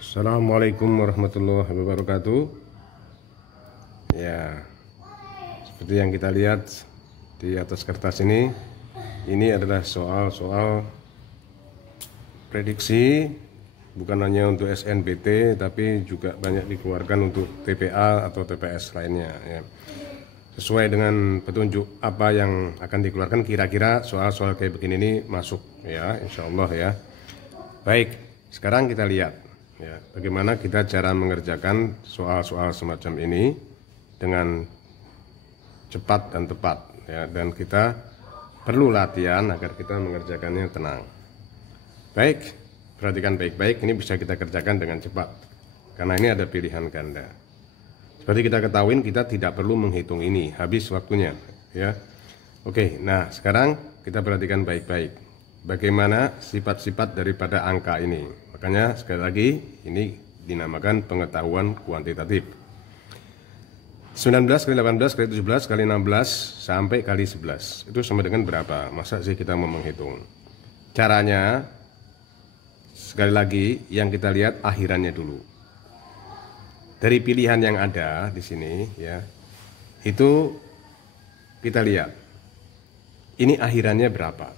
Assalamualaikum warahmatullahi wabarakatuh. Ya, seperti yang kita lihat di atas kertas ini adalah soal-soal prediksi, bukan hanya untuk SNBT tapi juga banyak dikeluarkan untuk TPA atau TPS lainnya ya. Sesuai dengan petunjuk apa yang akan dikeluarkan, kira-kira soal-soal kayak begini ini masuk ya, insya Allah ya. Baik, sekarang kita lihat ya, bagaimana kita cara mengerjakan soal-soal semacam ini dengan cepat dan tepat ya, dan kita perlu latihan agar kita mengerjakannya tenang. Baik, perhatikan baik-baik, ini bisa kita kerjakan dengan cepat karena ini ada pilihan ganda. Seperti kita ketahui, kita tidak perlu menghitung ini, habis waktunya ya. Oke, nah sekarang kita perhatikan baik-baik bagaimana sifat-sifat daripada angka ini. Makanya sekali lagi ini dinamakan pengetahuan kuantitatif. 19 kali 18 kali 17 kali 16 sampai kali 11 itu sama dengan berapa? Masa sih kita mau menghitung? Caranya sekali lagi yang kita lihat akhirannya dulu. Dari pilihan yang ada di sini ya, itu kita lihat ini akhirannya berapa.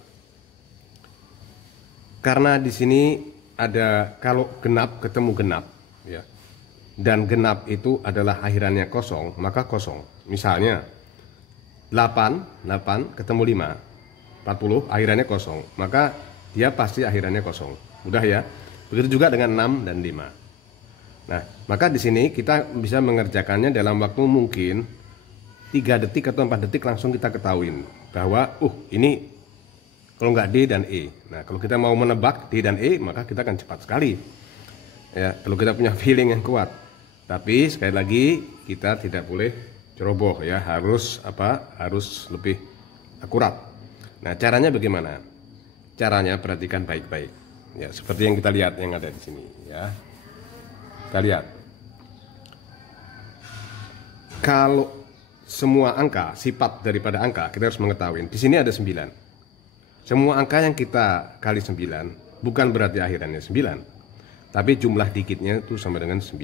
Karena di sini ada, kalau genap ketemu genap ya, dan genap itu adalah akhirannya kosong, maka kosong. Misalnya 8 ketemu 5 40 akhirannya kosong, maka dia pasti akhirannya kosong. Mudah ya. Begitu juga dengan 6 dan 5. Nah, maka di sini kita bisa mengerjakannya dalam waktu mungkin 3 detik atau 4 detik, langsung kita ketahuin bahwa ini kalau nggak D dan E. Nah, kalau kita mau menebak D dan E, maka kita akan cepat sekali ya, kalau kita punya feeling yang kuat. Tapi sekali lagi kita tidak boleh ceroboh ya, harus harus lebih akurat. Nah, caranya bagaimana? Caranya perhatikan baik-baik ya, seperti yang kita lihat yang ada di sini ya. Kita lihat, kalau semua angka, sifat daripada angka kita harus mengetahui. Di sini ada 9. Semua angka yang kita kali 9 bukan berarti akhirannya 9, tapi jumlah digitnya itu sama dengan 9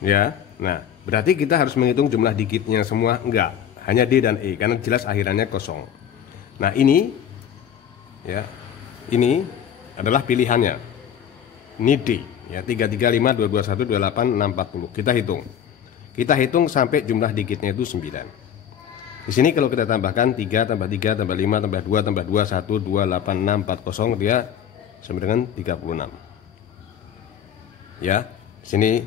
ya. Nah, berarti kita harus menghitung jumlah digitnya semua? Enggak, hanya D dan E karena jelas akhirannya kosong. Nah, ini ya, ini adalah pilihannya. Ini D ya, 335 221 28 640. Kita hitung sampai jumlah digitnya itu 9. Di sini kalau kita tambahkan 3 tambah 3 tambah 5 tambah 2 tambah 2 1 2 8 6 40, dia sama dengan 36 ya. Di sini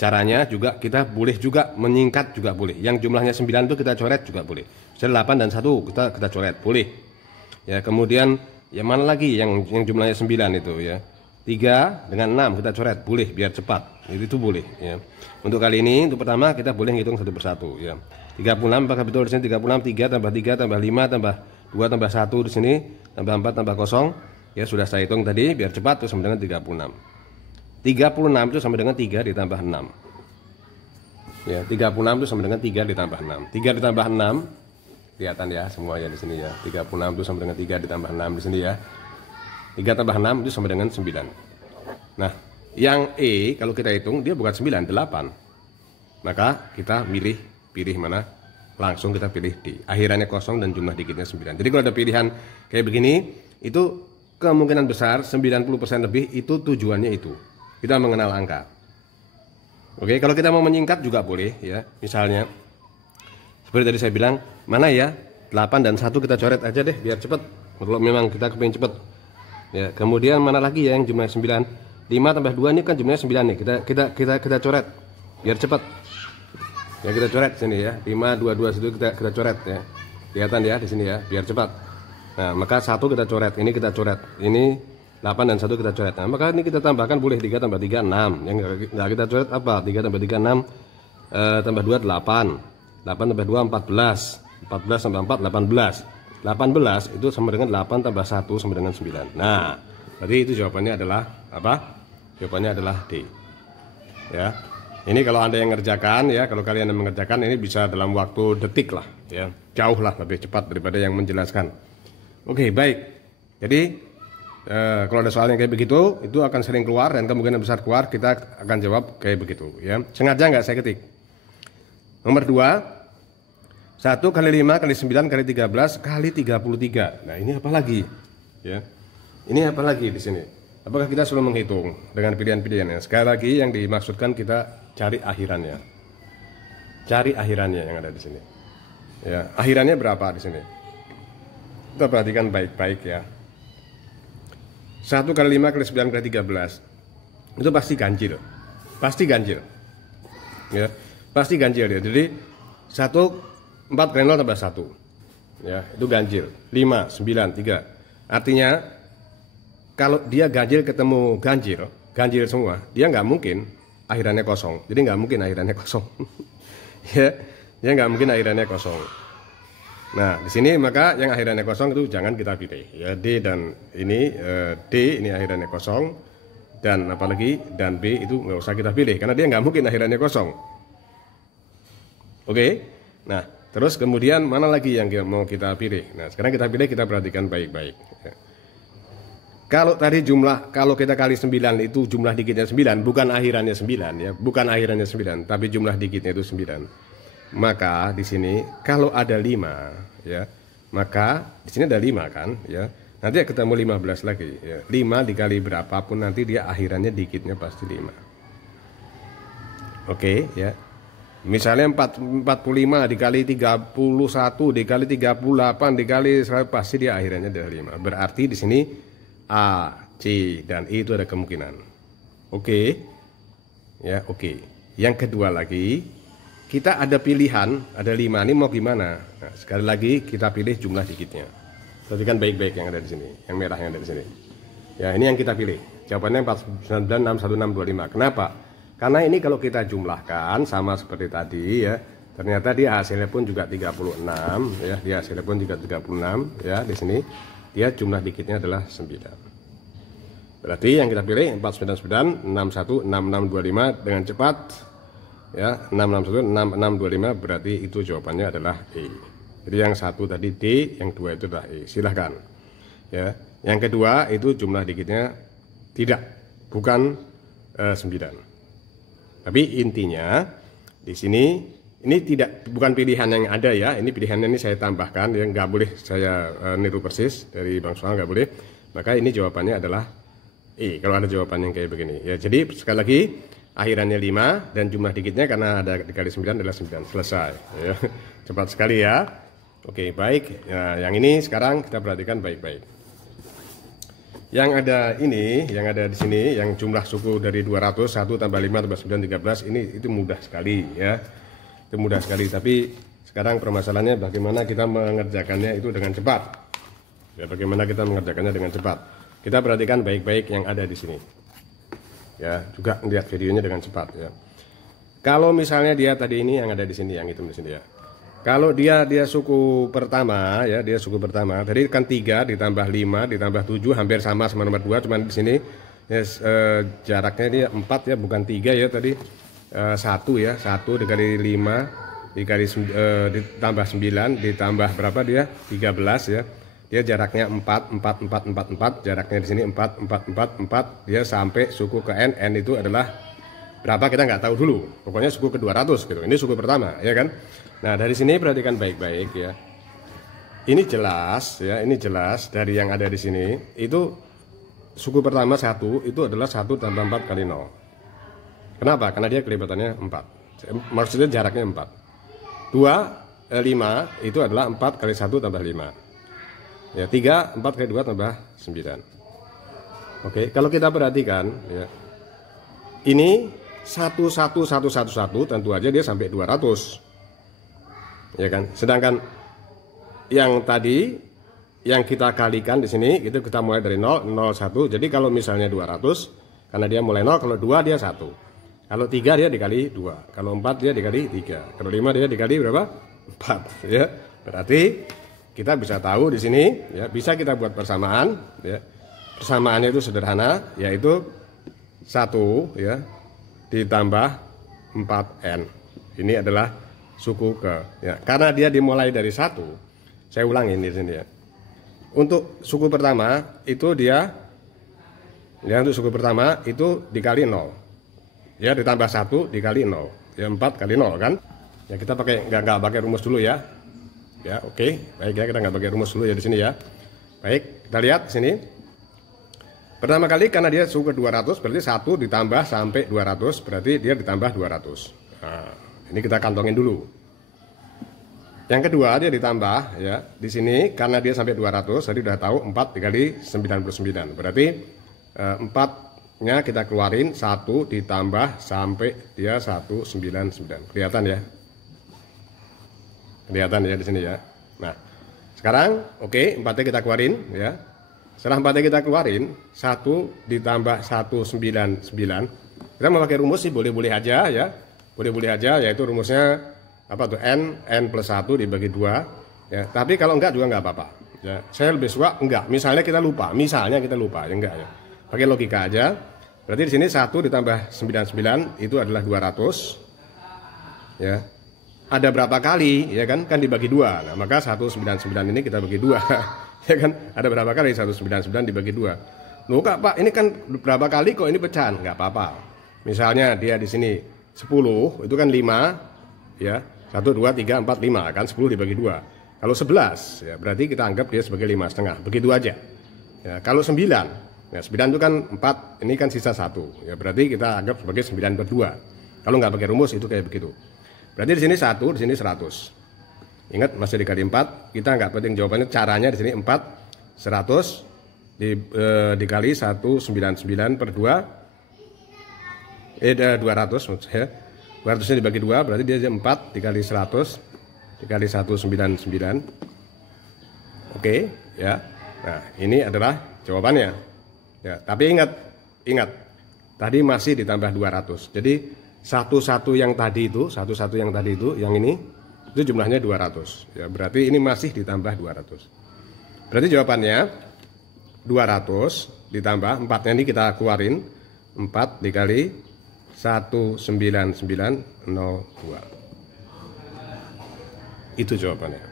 caranya juga kita boleh juga menyingkat juga boleh. Yang jumlahnya 9 itu kita coret juga boleh. Misalnya 8 dan 1 kita coret boleh ya. Kemudian yang mana lagi yang jumlahnya 9 itu ya, 3 dengan 6 kita coret boleh biar cepat, itu boleh ya. Untuk kali ini, untuk pertama kita boleh ngitung satu persatu ya. 36, apakah betul di sini 36? 3 tambah 3 tambah 5 tambah 2 tambah 1 di sini tambah 4 tambah 0 ya, sudah saya hitung tadi biar cepat, itu sama dengan 36. 36 itu sama dengan 3 ditambah 6 ya. 36 itu sama dengan 3 ditambah 6. 3 ditambah 6 kelihatan ya semua ya di sini ya. 36 itu sama dengan 3 ditambah 6 di sini ya. 3 tambah 6 itu sama dengan 9. Nah, yang E kalau kita hitung dia bukan 9, 8. Maka kita pilih mana? Langsung kita pilih D. Akhirannya kosong dan jumlah digitnya 9. Jadi kalau ada pilihan kayak begini, itu kemungkinan besar 90% lebih itu tujuannya itu. Kita mengenal angka. Oke, kalau kita mau menyingkat juga boleh ya. Misalnya seperti tadi saya bilang, mana ya? 8 dan 1 kita coret aja deh biar cepat. Kalau memang kita kepingin cepat. Ya, kemudian mana lagi ya yang jumlahnya 9? 5 tambah 2 ini kan jumlahnya 9 nih. Kita coret biar cepat. Ya, kita coret sini ya. 5 2 2 situ kita coret ya. Kelihatan ya di sini ya, biar cepat. Nah, maka 1 kita coret, ini kita coret. Ini 8 dan 1 kita coret. Nah, maka ini kita tambahkan boleh 3 tambah 3 6. Yang enggak kita coret apa? 3 tambah 3 6 tambah 2 8. 8 tambah 2 14. 14 tambah 4 18. 18 itu sama dengan 8 tambah 1 sama dengan 9. Nah, berarti itu jawabannya adalah apa? Jawabannya adalah D. Ya. Ini kalau Anda yang ngerjakan ya, kalau kalian yang mengerjakan ini bisa dalam waktu detik lah ya. Jauh lah lebih cepat daripada yang menjelaskan. Oke, baik. Jadi Kalau ada soal yang kayak begitu, itu akan sering keluar dan kemungkinan besar keluar, kita akan jawab kayak begitu. Ya, sengaja nggak saya ketik. Nomor 2, 1 kali 5 kali 9 kali 13 kali 33. Nah, ini apa lagi? Ya, ini apa lagi di sini? Apakah kita selalu menghitung dengan pilihan-pilihannya? Sekali lagi yang dimaksudkan kita cari akhirannya. Cari akhirannya yang ada di sini. Ya, akhirannya berapa di sini? Kita perhatikan baik-baik ya. 1 kali 5 kali 9 kali 13 itu pasti ganjil. Pasti ganjil. Ya, pasti ganjil ya. Jadi 4 kali 0 tambah 1. Ya, itu ganjil. 5, 9, 3. Artinya kalau dia ganjil ketemu ganjil semua, dia nggak mungkin akhirannya kosong. Jadi nggak mungkin akhirannya kosong. Ya, dia nggak mungkin akhirannya kosong. Nah, di sini maka yang akhirannya kosong itu jangan kita pilih. Ya, D dan ini D ini akhirannya kosong, dan apalagi dan B itu nggak usah kita pilih karena dia nggak mungkin akhirannya kosong. Oke. Nah, terus kemudian mana lagi yang mau kita pilih? Nah, sekarang kita pilih, kita perhatikan baik-baik. Ya. Kalau tadi kalau kita kali 9 itu jumlah dikitnya 9, bukan akhirannya 9 ya, bukan akhirannya 9, tapi jumlah dikitnya itu 9. Maka di sini kalau ada 5 ya, maka di sini ada 5 kan ya. Nanti ketemu 15 lagi ya. 5 dikali berapapun nanti dia akhirannya dikitnya pasti 5. Oke ya. Misalnya 45 dikali 31 dikali 38 dikali 100 pasti dia akhirannya adalah 5. Berarti di sini A, C dan E itu ada kemungkinan. Oke. Ya, oke. Yang kedua lagi, kita ada pilihan, ada 5, ini mau gimana? Nah, sekali lagi kita pilih jumlah dikitnya. Perhatikan baik-baik yang ada di sini, yang merah yang ada di sini. Ya, ini yang kita pilih. Jawabannya 499 61625. Kenapa? Karena ini kalau kita jumlahkan sama seperti tadi ya, ternyata dia hasilnya pun juga 36 ya, dia hasilnya pun juga 36 ya, di sini dia jumlah dikitnya adalah 9. Berarti yang kita pilih 499 616625 dengan cepat. Ya, 661 6625 berarti itu jawabannya adalah E. Jadi yang satu tadi D, yang dua itu adalah E. Silahkan. Ya, yang kedua itu jumlah dikitnya bukan 9. Tapi intinya di sini ini bukan pilihan yang ada ya. Ini pilihannya ini saya tambahkan, yang nggak boleh saya niru persis dari Bang Soal, nggak boleh. Maka ini jawabannya adalah E. Kalau ada jawaban yang kayak begini. Ya, jadi sekali lagi. Akhirannya 5 dan jumlah dikitnya karena ada dikali 9 adalah 9. Selesai ya. Cepat sekali ya. Oke, baik. Nah, yang ini sekarang kita perhatikan baik-baik. Yang ada di sini yang jumlah suku dari 200 1 tambah 5 tambah 9 13 ini itu mudah sekali ya. Itu mudah sekali, tapi sekarang permasalahannya bagaimana kita mengerjakannya itu dengan cepat. Ya, bagaimana kita mengerjakannya dengan cepat. Kita perhatikan baik-baik yang ada di sini. Ya, juga lihat videonya dengan cepat ya. Kalau misalnya dia tadi ini yang ada di sini, yang hitam di sini ya. Kalau dia suku pertama ya, dia suku pertama. Tadi kan 3 ditambah 5 ditambah 7 hampir sama nomor 2, cuman di sini ya, jaraknya dia 4 ya, bukan 3 ya tadi. 1 ya, 1 dikali 5 dikali ditambah 9 ditambah berapa dia? 13 ya. Dia jaraknya 4, jaraknya di sini 4, dia sampai suku ke N itu adalah berapa kita nggak tahu dulu, pokoknya suku ke 200 gitu, ini suku pertama ya kan. Nah, dari sini perhatikan baik-baik ya, ini jelas ya, ini jelas dari yang ada di sini, itu suku pertama 1 itu adalah 1 tambah 4 kali 0. Kenapa? Karena dia kelipatannya 4, maksudnya jaraknya 4. 5 itu adalah 4 kali 1 tambah 5. Ya, 3, 4 kali 2 tambah 9. Oke, kalau kita perhatikan ya, ini 11111 tentu aja dia sampai 200. Ya kan? Sedangkan yang tadi yang kita kalikan di sini itu kita mulai dari 0, 0, 1. Jadi kalau misalnya 200 karena dia mulai 0, kalau 2 dia 1. Kalau 3 dia dikali 2. Kalau 4 dia dikali 3. Kalau 5 dia dikali berapa? 4 ya. Berarti kita bisa tahu di sini ya, bisa kita buat persamaan ya. Persamaannya itu sederhana, yaitu 1 ya ditambah 4N. Ini adalah suku ke ya. Karena dia dimulai dari 1. Saya ulangi di sini ya. Untuk suku pertama itu dia Ya, untuk suku pertama itu dikali 0. Ya, ditambah 1 dikali 0. Ya, 4 kali 0 kan. Ya, kita pakai nggak pakai rumus dulu ya. Ya, oke. Baik ya, kita nggak pakai rumus dulu ya di sini ya. Baik, kita lihat sini. Pertama kali karena dia suku 200 berarti 1 ditambah sampai 200 berarti dia ditambah 200. Nah, ini kita kantongin dulu. Yang kedua dia ditambah ya. Di sini karena dia sampai 200 tadi udah tahu 4 dikali 99. Berarti 4-nya kita keluarin 1 ditambah sampai dia 199. Kelihatan ya? Kelihatan ya di sini ya. Nah, sekarang oke, 4-nya kita keluarin ya. Setelah 4-nya kita keluarin 1 ditambah 199. Kita mau pakai rumus sih boleh-boleh aja ya. Boleh-boleh aja, yaitu rumusnya apa tuh, n plus 1 dibagi 2 ya. Tapi kalau enggak juga enggak apa-apa ya. Saya lebih suka enggak. Misalnya kita lupa ya enggak ya. Pakai logika aja. Berarti di sini 1 ditambah 99 itu adalah 200. Ya. Ada berapa kali ya kan? Kan dibagi 2. Nah, maka 199 ini kita bagi 2. Ya kan? Ada berapa kali 199 dibagi 2? Loh Kak, Pak, ini kan berapa kali kok ini pecahan? Enggak apa-apa. Misalnya dia di sini 10 itu kan 5 ya. 1 2 3 4 5 kan 10 dibagi 2. Kalau 11 ya berarti kita anggap dia sebagai 5,5. Begitu aja. Ya, kalau 9 ya 9 itu kan 4, ini kan sisa 1. Ya berarti kita anggap sebagai 9/2. Kalau nggak pakai rumus itu kayak begitu. Berarti di sini 1, di sini 100. Ingat masih dikali 4, kita nggak penting jawabannya, caranya di sini 4 100 dikali 199/2 200 maksud saya. 200-nya dibagi 2 berarti dia 4 dikali 100 dikali 199. Oke, ya. Nah, ini adalah jawabannya. Ya, tapi ingat tadi masih ditambah 200. Jadi satu-satu yang tadi itu, yang ini itu jumlahnya 200. Ya, berarti ini masih ditambah 200. Berarti jawabannya 200 ditambah 4-nya ini kita keluarin 4 dikali 19902. Itu jawabannya.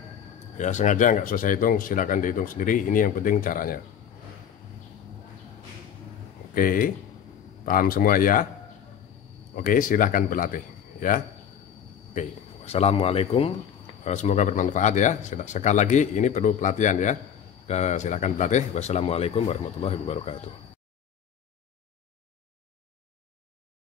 Ya, sengaja nggak selesai hitung, silakan dihitung sendiri. Ini yang penting caranya. Oke, paham semua ya? Oke, silahkan berlatih ya. Oke, wassalamualaikum. Semoga bermanfaat ya. Sekali lagi ini perlu pelatihan ya. Silahkan berlatih. Wassalamualaikum warahmatullahi wabarakatuh.